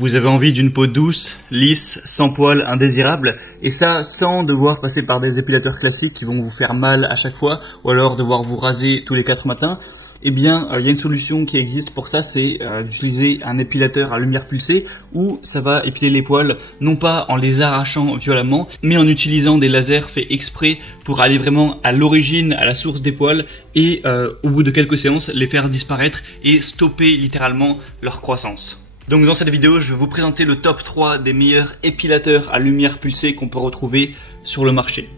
Vous avez envie d'une peau douce, lisse, sans poils, indésirable, et ça sans devoir passer par des épilateurs classiques qui vont vous faire mal à chaque fois, ou alors devoir vous raser tous les 4 matins. Eh bien, il y a une solution qui existe pour ça, c'est d'utiliser un épilateur à lumière pulsée où ça va épiler les poils, non pas en les arrachant violemment, mais en utilisant des lasers faits exprès pour aller vraiment à l'origine, à la source des poils et au bout de quelques séances, les faire disparaître et stopper littéralement leur croissance. Donc dans cette vidéo, je vais vous présenter le top 3 des meilleurs épilateurs à lumière pulsée qu'on peut retrouver sur le marché.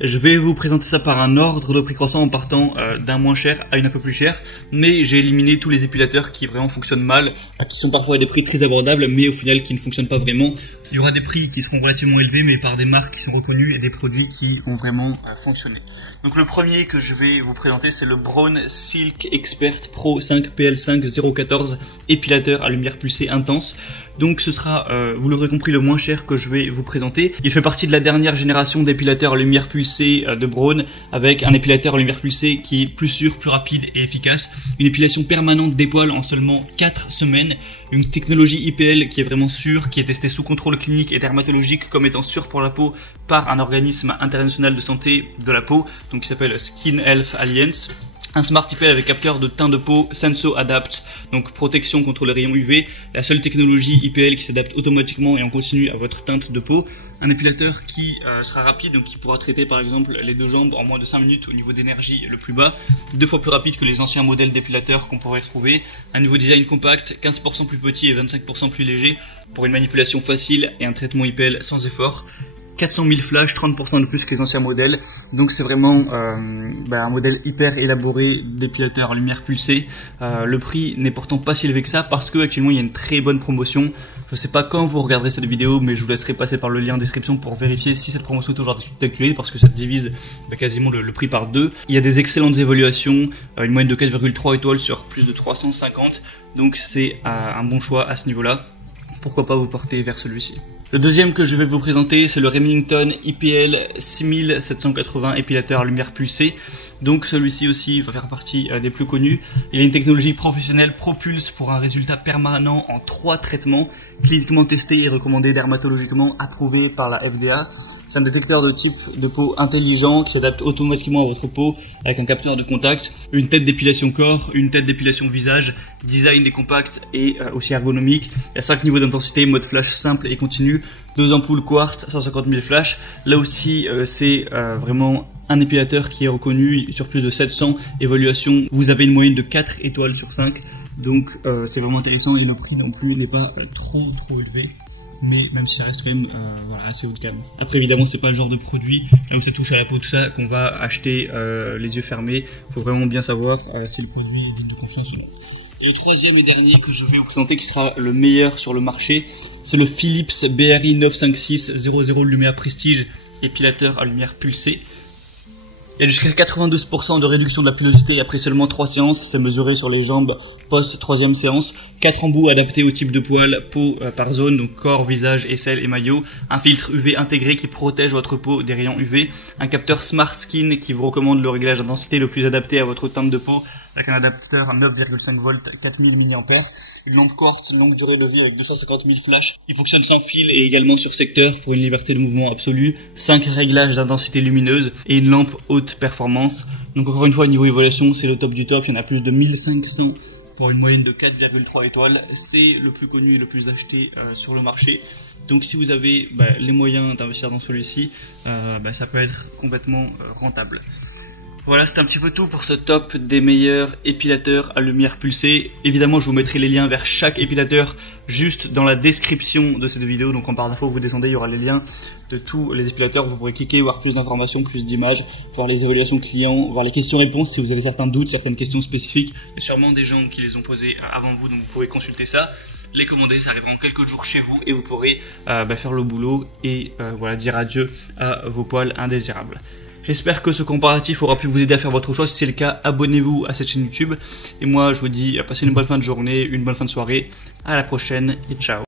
Je vais vous présenter ça par un ordre de prix croissant en partant d'un moins cher à une un peu plus cher, mais j'ai éliminé tous les épilateurs qui vraiment fonctionnent mal, qui sont parfois à des prix très abordables, mais au final qui ne fonctionnent pas vraiment. Il y aura des prix qui seront relativement élevés, mais par des marques qui sont reconnues et des produits qui ont vraiment fonctionné. Donc le premier que je vais vous présenter, c'est le Braun Silk Expert Pro 5 PL5 014 épilateur à lumière pulsée intense. Donc ce sera, vous l'aurez compris, le moins cher que je vais vous présenter. Il fait partie de la dernière génération d'épilateurs à lumière pulsée de Braun, avec un épilateur à lumière pulsée qui est plus sûr, plus rapide et efficace. Une épilation permanente des poils en seulement 4 semaines. Une technologie IPL qui est vraiment sûre, qui est testée sous contrôle clinique et dermatologique comme étant sûre pour la peau par un organisme international de santé de la peau, donc qui s'appelle Skin Health Alliance. Un Smart IPL avec capteur de teint de peau Senso Adapt, donc protection contre les rayons UV, la seule technologie IPL qui s'adapte automatiquement et en continu à votre teinte de peau. Un épilateur qui sera rapide, donc qui pourra traiter par exemple les 2 jambes en moins de 5 minutes au niveau d'énergie le plus bas, 2 fois plus rapide que les anciens modèles d'épilateurs qu'on pourrait trouver. Un nouveau design compact, 15% plus petit et 25% plus léger pour une manipulation facile et un traitement IPL sans effort. 400 000 flashs, 30% de plus que les anciens modèles, donc c'est vraiment un modèle hyper élaboré d'épilateur à lumière pulsée. Le prix n'est pourtant pas si élevé que ça parce que actuellement il y a une très bonne promotion. Je sais pas quand vous regarderez cette vidéo, mais je vous laisserai passer par le lien en description pour vérifier si cette promotion est aujourd'hui d'actualité, parce que ça divise quasiment le prix par 2. Il y a des excellentes évaluations, une moyenne de 4,3 étoiles sur plus de 350, donc c'est un bon choix à ce niveau-là. Pourquoi pas vous porter vers celui-ci. Le deuxième que je vais vous présenter, c'est le Remington IPL 6780 épilateur à lumière pulsée. Donc celui-ci aussi va faire partie des plus connus. Il a une technologie professionnelle Propulse pour un résultat permanent en 3 traitements, cliniquement testé et recommandé dermatologiquement, approuvé par la FDA. C'est un détecteur de type de peau intelligent qui s'adapte automatiquement à votre peau avec un capteur de contact, une tête d'épilation corps, une tête d'épilation visage, design des compacts et aussi ergonomique. Il y a 5 niveaux d'intensité, mode flash simple et continu, 2 ampoules quartz, 150 000 flashs. Là aussi, c'est vraiment un épilateur qui est reconnu sur plus de 700 évaluations. Vous avez une moyenne de 4 étoiles sur 5, donc c'est vraiment intéressant et le prix non plus n'est pas trop élevé. Mais même si ça reste quand même assez haut de gamme. Après évidemment c'est pas le genre de produit là où ça touche à la peau tout ça qu'on va acheter les yeux fermés. Faut vraiment bien savoir si le produit est digne de confiance ou non. Et le troisième et dernier que je vais vous présenter qui sera le meilleur sur le marché, c'est le Philips BRI 95600 Lumea Prestige épilateur à lumière pulsée. Il y a jusqu'à 92% de réduction de la pilosité après seulement 3 séances, c'est mesuré sur les jambes post-3e séance. 4 embouts adaptés au type de poil, peau par zone, donc corps, visage, aisselle et maillot. Un filtre UV intégré qui protège votre peau des rayons UV. Un capteur Smart Skin qui vous recommande le réglage d'intensité le plus adapté à votre teinte de peau, avec un adaptateur à 9,5 volts, 4000 mAh. Une lampe quartz, longue durée de vie avec 250 000 flashs. Il fonctionne sans fil et également sur secteur pour une liberté de mouvement absolue. 5 réglages d'intensité lumineuse et une lampe haute performance. Donc encore une fois, niveau évaluation, c'est le top du top. Il y en a plus de 1500 pour une moyenne de 4,3 étoiles. C'est le plus connu et le plus acheté sur le marché. Donc si vous avez les moyens d'investir dans celui-ci, ça peut être complètement rentable. Voilà, c'est un petit peu tout pour ce top des meilleurs épilateurs à lumière pulsée. Évidemment, je vous mettrai les liens vers chaque épilateur juste dans la description de cette vidéo. Donc en barre d'infos, vous descendez, il y aura les liens de tous les épilateurs. Vous pourrez cliquer, voir plus d'informations, plus d'images, voir les évaluations clients, voir les questions-réponses si vous avez certains doutes, certaines questions spécifiques. Il y a sûrement des gens qui les ont posées avant vous, donc vous pouvez consulter ça. Les commander, ça arrivera en quelques jours chez vous et vous pourrez faire le boulot et dire adieu à vos poils indésirables. J'espère que ce comparatif aura pu vous aider à faire votre choix. Si c'est le cas, abonnez-vous à cette chaîne YouTube. Et moi, je vous dis, passez une bonne fin de journée, une bonne fin de soirée. À la prochaine et ciao.